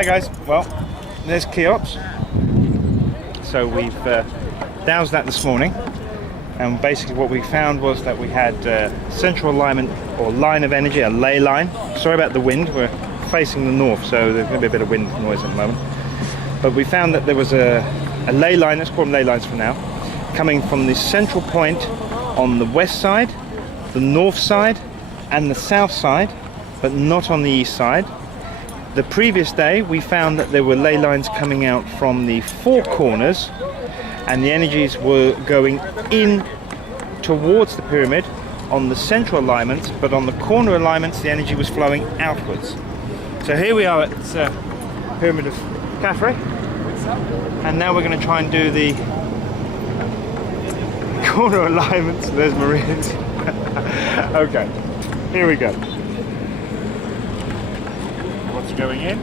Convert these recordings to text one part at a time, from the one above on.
Hi guys, well, there's Cheops. So we've dowsed that this morning, and basically what we found was that we had central alignment or line of energy, a ley line. Sorry about the wind, we're facing the north, so there's going to be a bit of wind noise at the moment. But we found that there was a ley line, let's call them ley lines for now, coming from the central point on the west side, the north side, and the south side, but not on the east side. The previous day we found that there were ley lines coming out from the four corners, and the energies were going in towards the pyramid on the central alignments, but on the corner alignments the energy was flowing outwards. So here we are at the pyramid of Khafre, and now we're going to try and do the corner alignments. There's Maria's. Okay, here we go. What's going in?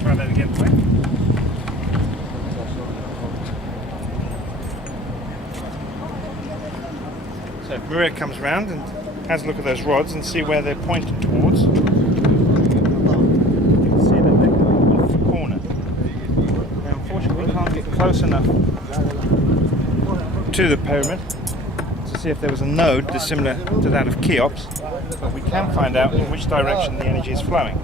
Try that again, please. So Maria comes round and has a look at those rods and see where they're pointing towards. You can see that they're coming off the corner. Now unfortunately we can't get close enough to the pyramid to see if there was a node dissimilar to that of Cheops, but we can find out in which direction the energy is flowing.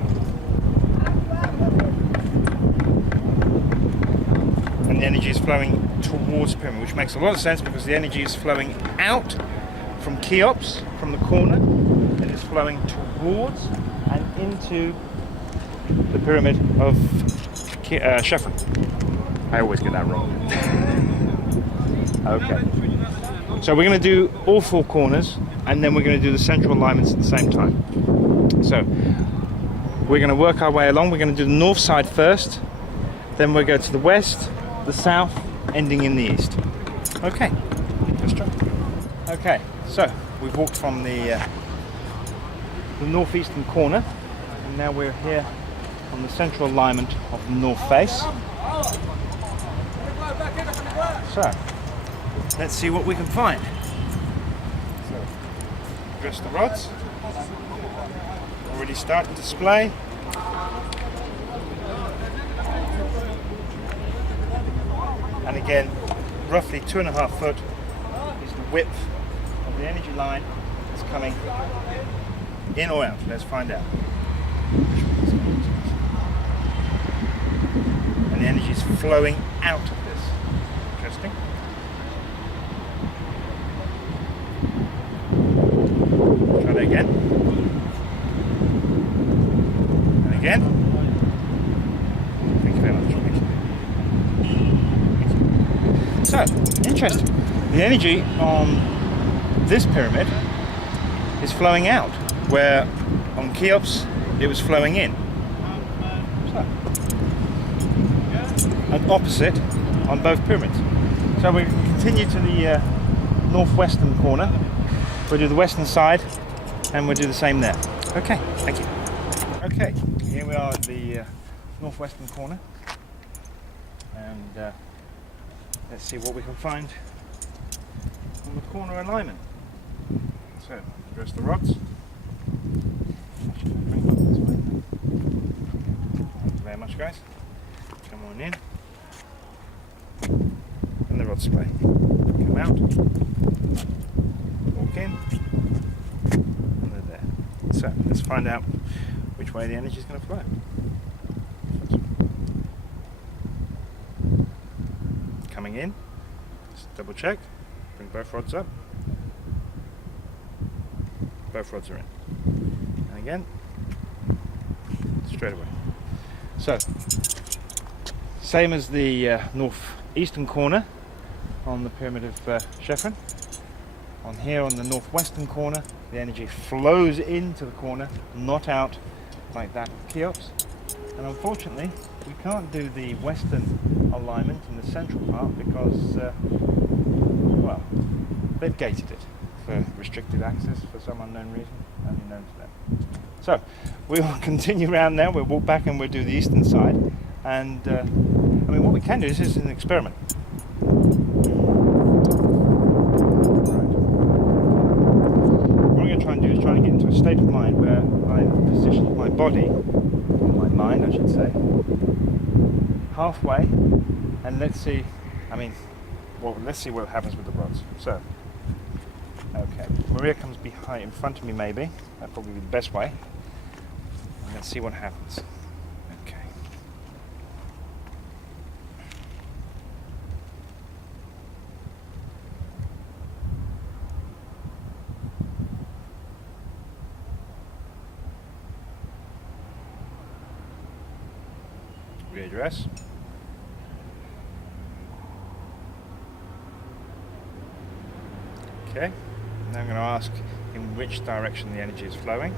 And the energy is flowing towards the pyramid, which makes a lot of sense because the energy is flowing out from Cheops, from the corner, and it's flowing towards and into the pyramid of Chefren. I always get that wrong. Okay. So we're going to do all four corners, and then we're going to do the central alignments at the same time. So we're going to work our way along. We're going to do the north side first, then we'll go to the west, the south, ending in the east. Okay, let's try. Okay, so we've walked from the northeastern corner, and now we're here on the central alignment of the north face. So let's see what we can find. So, address the rods. Already starting to splay. And again, roughly 2.5 foot is the width of the energy line that's coming in or out. Let's find out. And the energy is flowing out of this. Interesting. Try that again. And again. Thank you very much. So, interesting. The energy on this pyramid is flowing out, where on Cheops it was flowing in. So, an opposite on both pyramids. So we continue to the northwestern corner. We'll do the western side, and we'll do the same there. Okay, thank you. Okay, here we are at the northwestern corner, and let's see what we can find on the corner alignment. So, address the rods. Thank you very much, guys. Come on in. And the rods splay. Come out. Walk in. And they're there. So, let's find out which way the energy is going to flow. Coming in, just double check, bring both rods up, both rods are in, and again, straight away. So, same as the northeastern corner on the pyramid of Chefren. On here on the northwestern corner, the energy flows into the corner, not out like that of Cheops. And unfortunately, we can't do the western alignment in the central part because, well, they've gated it for restricted access for some unknown reason, only known to them. So, we'll continue around now, we'll walk back and we'll do the eastern side, and mean, what we can do, this is an experiment. What I'm going to try and do is try and get into a state of mind where I've positioned my body, or my mind I should say, halfway, and let's see, let's see what happens with the rods. So, okay, Maria comes behind, in front of me maybe, that'd probably be the best way. And let's see what happens. Okay. Readdress. Okay, now I'm going to ask in which direction the energy is flowing.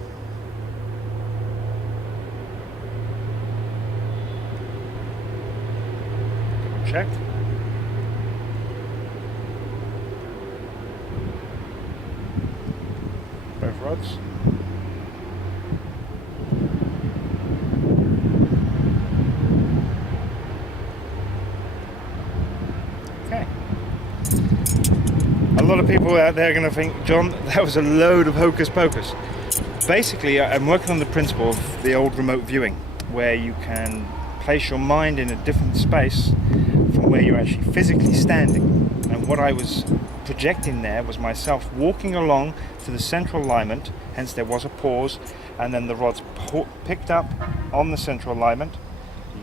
Double check. Both rods. Okay. A lot of people out there are going to think, John, that was a load of hocus pocus. Basically, I'm working on the principle of the old remote viewing, where you can place your mind in a different space from where you're actually physically standing. And what I was projecting there was myself walking along to the central alignment, hence there was a pause, and then the rods picked up on the central alignment.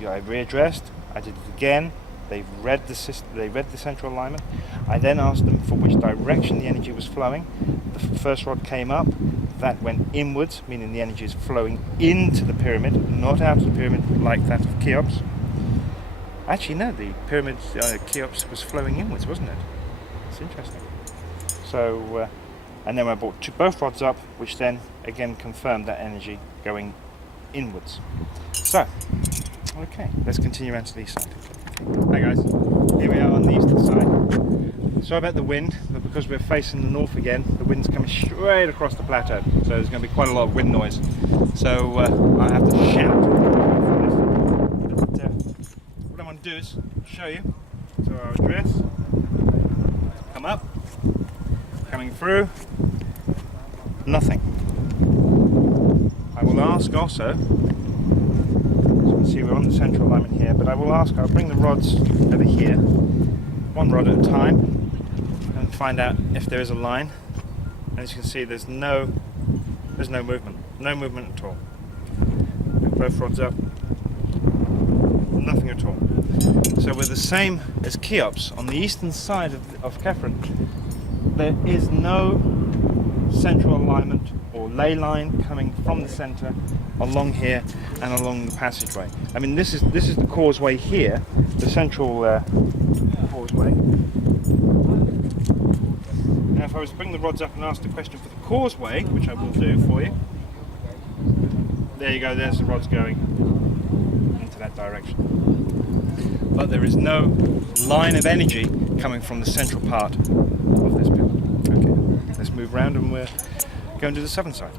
I readdressed, I did it again. They read the central alignment. I then asked them for which direction the energy was flowing. The first rod came up, that went inwards, meaning the energy is flowing into the pyramid, not out of the pyramid like that of Cheops. Actually, no, the pyramid Cheops was flowing inwards, wasn't it? It's interesting. So, and then I brought both rods up, which then again confirmed that energy going inwards. So, okay, let's continue around to the east side. Hi guys, here we are on the eastern side. Sorry about the wind, but because we're facing the north again, the wind's coming straight across the plateau, so there's going to be quite a lot of wind noise. So I have to shout. But what I want to do is show you. So our address, come up, coming through, nothing. I will ask also. See, we're on the central alignment here, but I'll bring the rods over here, one rod at a time, and find out if there is a line. And as you can see, there's no movement at all. Bring both rods up, nothing at all. So we're the same as Cheops on the eastern side of Catherine. There is no central alignment or ley line coming from the center along here and along the passageway. I mean, this is the causeway here, the central causeway. Now if I was to bring the rods up and ask the question for the causeway, which I will do for you, there you go, there's the rods going into that direction. But there is no line of energy coming from the central part of this building. Okay, let's move around and we're going to the southern side.